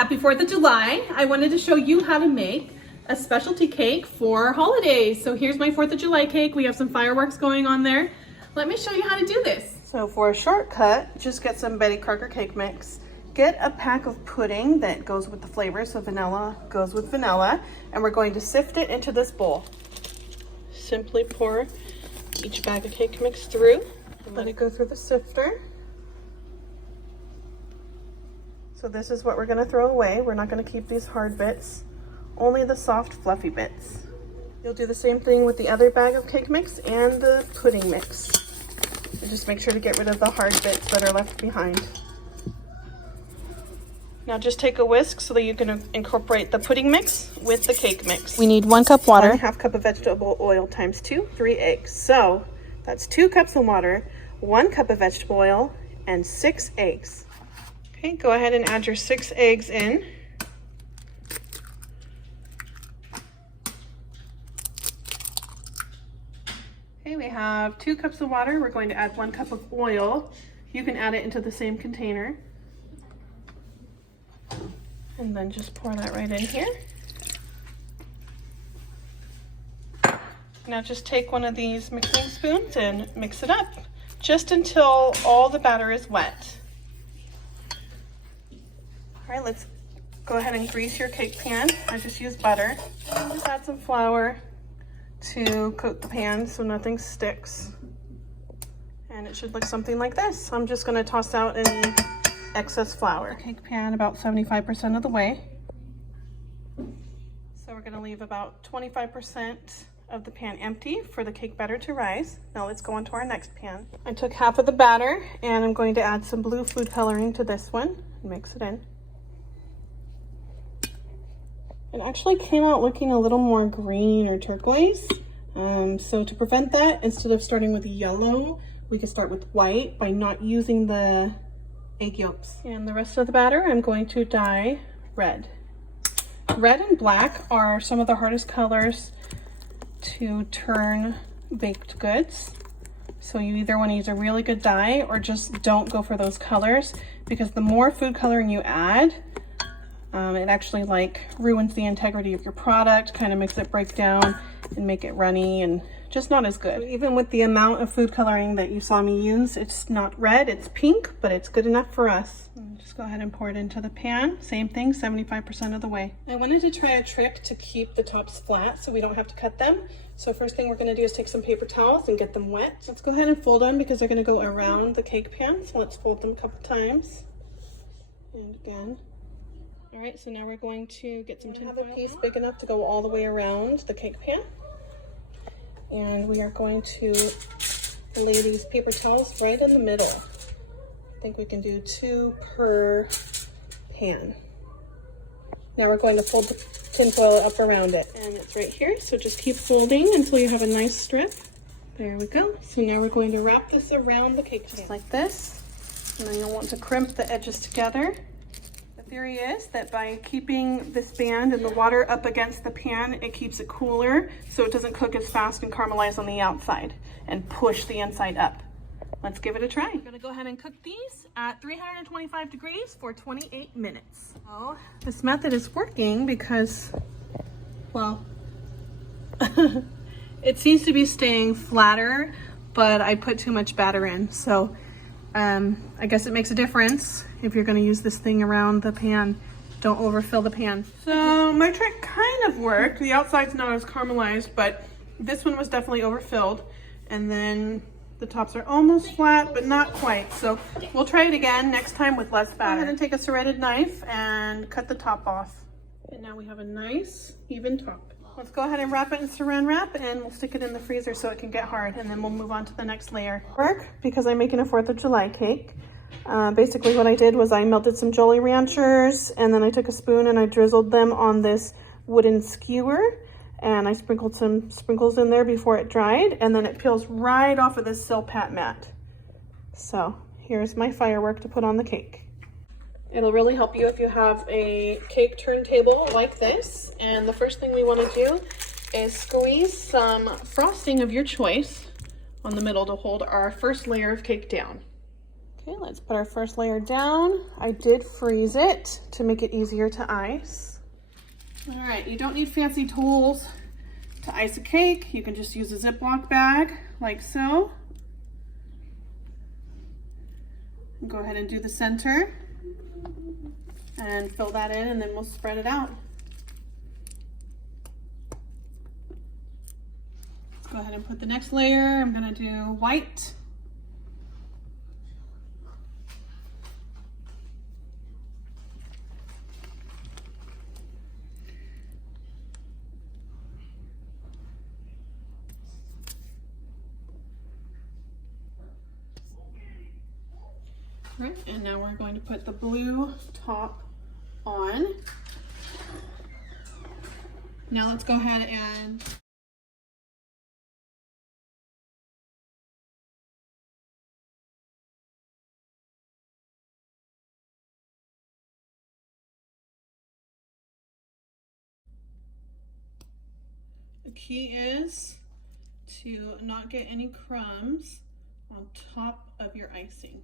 Happy 4th of July. I wanted to show you how to make a specialty cake for holidays. So here's my 4th of July cake. We have some fireworks going on there. Let me show you how to do this. So for a shortcut, just get some Betty Crocker cake mix. Get a pack of pudding that goes with the flavor, so vanilla goes with vanilla, and we're going to sift it into this bowl. Simply pour each bag of cake mix through and let it go through the sifter. So this is what we're going to throw away. We're not going to keep these hard bits, only the soft fluffy bits. You'll do the same thing with the other bag of cake mix and the pudding mix. So just make sure to get rid of the hard bits that are left behind. Now just take a whisk so that you can incorporate the pudding mix with the cake mix. We need 1 cup water, 1/2 cup of vegetable oil times 2, 3 eggs. So that's 2 cups of water, 1 cup of vegetable oil, and 6 eggs. Okay, go ahead and add your 6 eggs in. Okay, we have 2 cups of water. We're going to add 1 cup of oil. You can add it into the same container. And then just pour that right in here. Now just take one of these mixing spoons and mix it up, just until all the batter is wet. All right, let's go ahead and grease your cake pan. I just use butter. And just add some flour to coat the pan so nothing sticks. And it should look something like this. I'm just gonna toss out any excess flour. Cake pan about 75% of the way. So we're gonna leave about 25% of the pan empty for the cake batter to rise. Now let's go on to our next pan. I took half of the batter and I'm going to add some blue food coloring to this one and mix it in. It actually came out looking a little more green or turquoise. So to prevent that, instead of starting with yellow, we could start with white by not using the egg yolks. And the rest of the batter, I'm going to dye red. Red and black are some of the hardest colors to turn baked goods. So you either want to use a really good dye or just don't go for those colors, because the more food coloring you add, it actually ruins the integrity of your product, kind of makes it break down and make it runny and just not as good. So even with the amount of food coloring that you saw me use, it's not red, it's pink, but it's good enough for us. Just go ahead and pour it into the pan. Same thing, 75% of the way. I wanted to try a trick to keep the tops flat so we don't have to cut them. So first thing we're gonna do is take some paper towels and get them wet. Let's go ahead and fold them because they're gonna go around the cake pan. So let's fold them a couple times. And again. All right, so now we're going to get some tin foil. I have a piece big enough to go all the way around the cake pan. And we are going to lay these paper towels right in the middle. I think we can do 2 per pan. Now we're going to fold the tin foil up around it. And it's right here, so just keep folding until you have a nice strip. There we go. So now we're going to wrap this around the cake pan. Just like this. And then you'll want to crimp the edges together. The theory is that by keeping this band and the water up against the pan, it keeps it cooler so it doesn't cook as fast and caramelize on the outside and push the inside up. Let's give it a try. I'm gonna go ahead and cook these at 325 degrees for 28 minutes. Oh, this method is working because, well, it seems to be staying flatter, but I put too much batter in. So I guess it makes a difference if you're going to use this thing around the pan. Don't overfill the pan. So my trick kind of worked. The outside's not as caramelized, but this one was definitely overfilled. And then the tops are almost flat, but not quite. So we'll try it again next time with less batter. Go ahead and take a serrated knife and cut the top off. And now we have a nice, even top. Let's go ahead and wrap it in saran wrap and we'll stick it in the freezer so it can get hard, and then we'll move on to the next layer. Because I'm making a 4th of July cake. Basically what I did was I melted some Jolly Ranchers and then I took a spoon and I drizzled them on this wooden skewer and I sprinkled some sprinkles in there before it dried, and then it peels right off of this Silpat mat. So here's my firework to put on the cake. It'll really help you if you have a cake turntable like this. And the first thing we want to do is squeeze some frosting of your choice on the middle to hold our first layer of cake down. Okay, let's put our first layer down. I did freeze it to make it easier to ice. All right, you don't need fancy tools to ice a cake. You can just use a Ziploc bag like so. Go ahead and do the center and fill that in, and then we'll spread it out. Let's go ahead and put the next layer. I'm gonna do white. Right, and now we're going to put the blue top on. Now let's go ahead and the key is to not get any crumbs on top of your icing.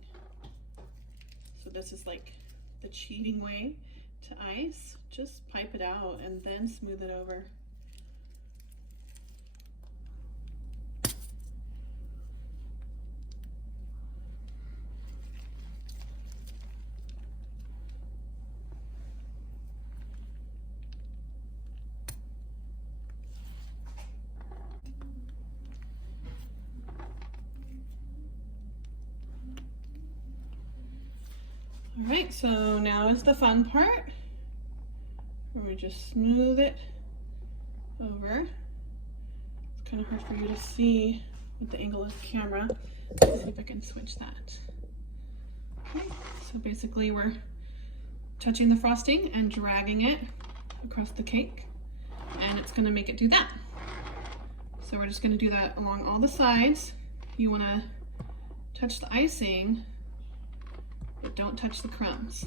So this is like the cheating way to ice. Just pipe it out and then smooth it over. All right, so now is the fun part, where we just smooth it over. It's kind of hard for you to see with the angle of the camera. Let's see if I can switch that. Okay, so basically we're touching the frosting and dragging it across the cake, and it's gonna make it do that. So we're just gonna do that along all the sides. You wanna touch the icing, but don't touch the crumbs.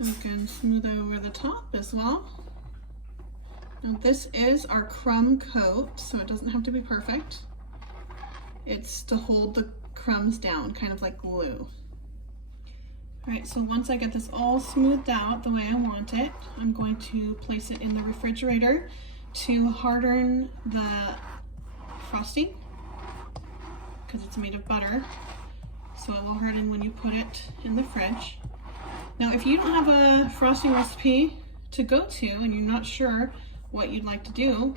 You can smooth over the top as well. Now this is our crumb coat, so it doesn't have to be perfect. It's to hold the crumbs down, kind of like glue. All right, so once I get this all smoothed out the way I want it, I'm going to place it in the refrigerator to harden the frosting, because it's made of butter, so it will harden when you put it in the fridge. Now, if you don't have a frosting recipe to go to and you're not sure what you'd like to do,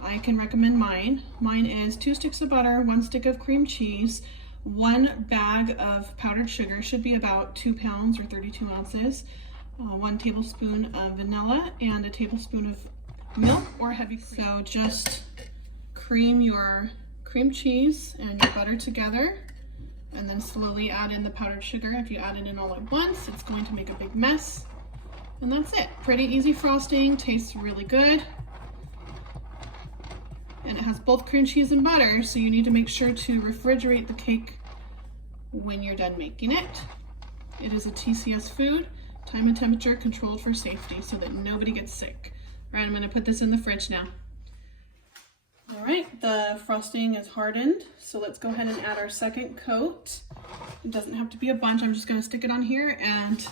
I can recommend mine. Mine is 2 sticks of butter, 1 stick of cream cheese, 1 bag of powdered sugar, should be about 2 pounds or 32 ounces, 1 tablespoon of vanilla, and a tablespoon of milk or heavy cream. So just cream your cream cheese and your butter together, and then slowly add in the powdered sugar. If you add it in all at once, it's going to make a big mess. And that's it. Pretty easy frosting, tastes really good. And it has both cream cheese and butter, so you need to make sure to refrigerate the cake when you're done making it. It is a TCS food, time and temperature controlled for safety, so that nobody gets sick. All right, I'm gonna put this in the fridge now. All right, the frosting is hardened, so let's go ahead and add our second coat. It doesn't have to be a bunch. I'm just gonna stick it on here and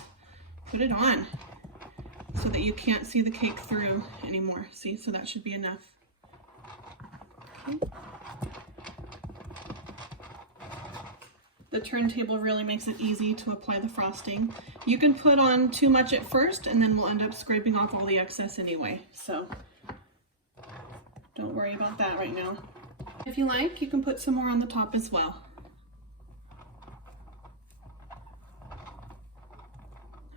put it on so that you can't see the cake through anymore. See, so that should be enough. Okay. The turntable really makes it easy to apply the frosting. You can put on too much at first, and then we'll end up scraping off all the excess anyway, so don't worry about that right now. If you like, you can put some more on the top as well.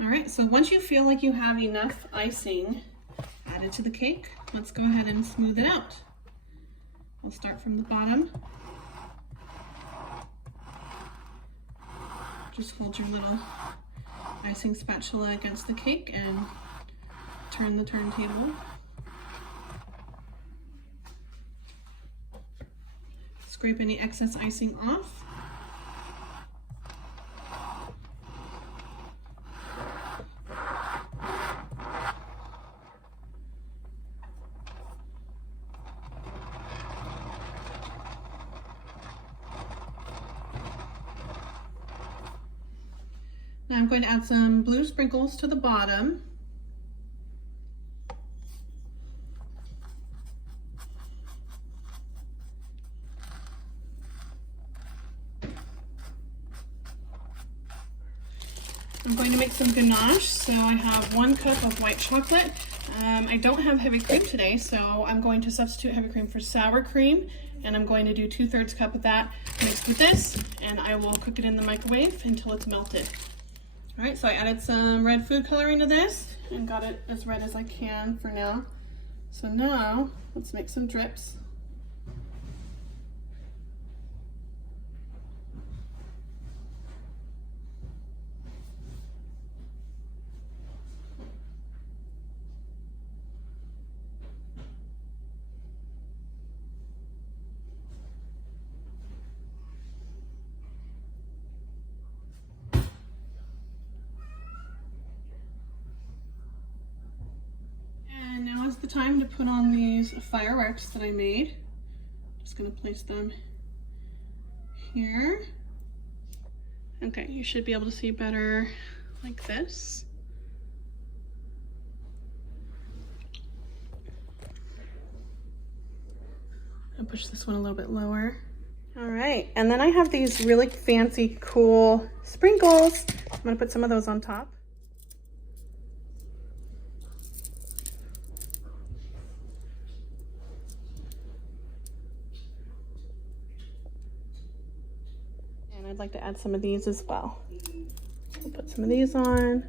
All right, so once you feel like you have enough icing added to the cake, let's go ahead and smooth it out. I'll start from the bottom. Just hold your little icing spatula against the cake and turn the turntable. Scrape any excess icing off. Now I'm going to add some blue sprinkles to the bottom. I'm going to make some ganache, so I have 1 cup of white chocolate. I don't have heavy cream today, so I'm going to substitute heavy cream for sour cream, and I'm going to do 2/3 cup of that mixed with this, and I will cook it in the microwave until it's melted. All right, so I added some red food coloring to this and got it as red as I can for now. So now let's make some drips. And now is the time to put on these fireworks that I made. Just gonna place them here. Okay, you should be able to see better like this. I'll push this one a little bit lower. All right, and then I have these really fancy, cool sprinkles. I'm gonna put some of those on top. And I'd like to add some of these as well. I'll put some of these on.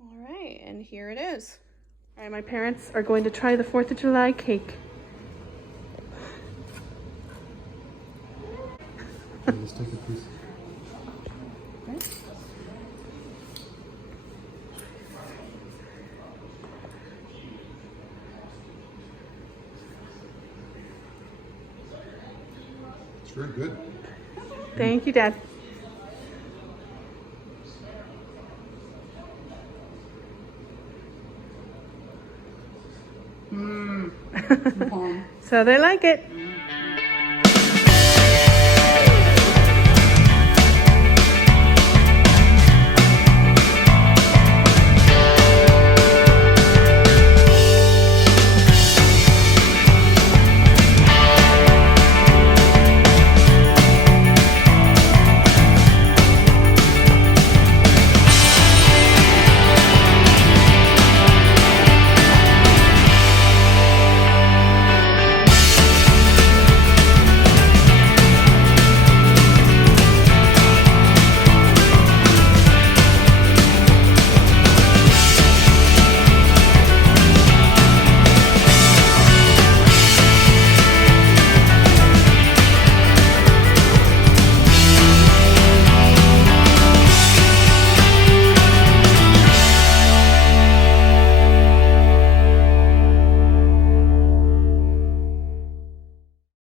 All right, and here it is. All right, my parents are going to try the 4th of July cake. Let's take a piece. Okay. It's very good. Thank you, Dad. So they like it.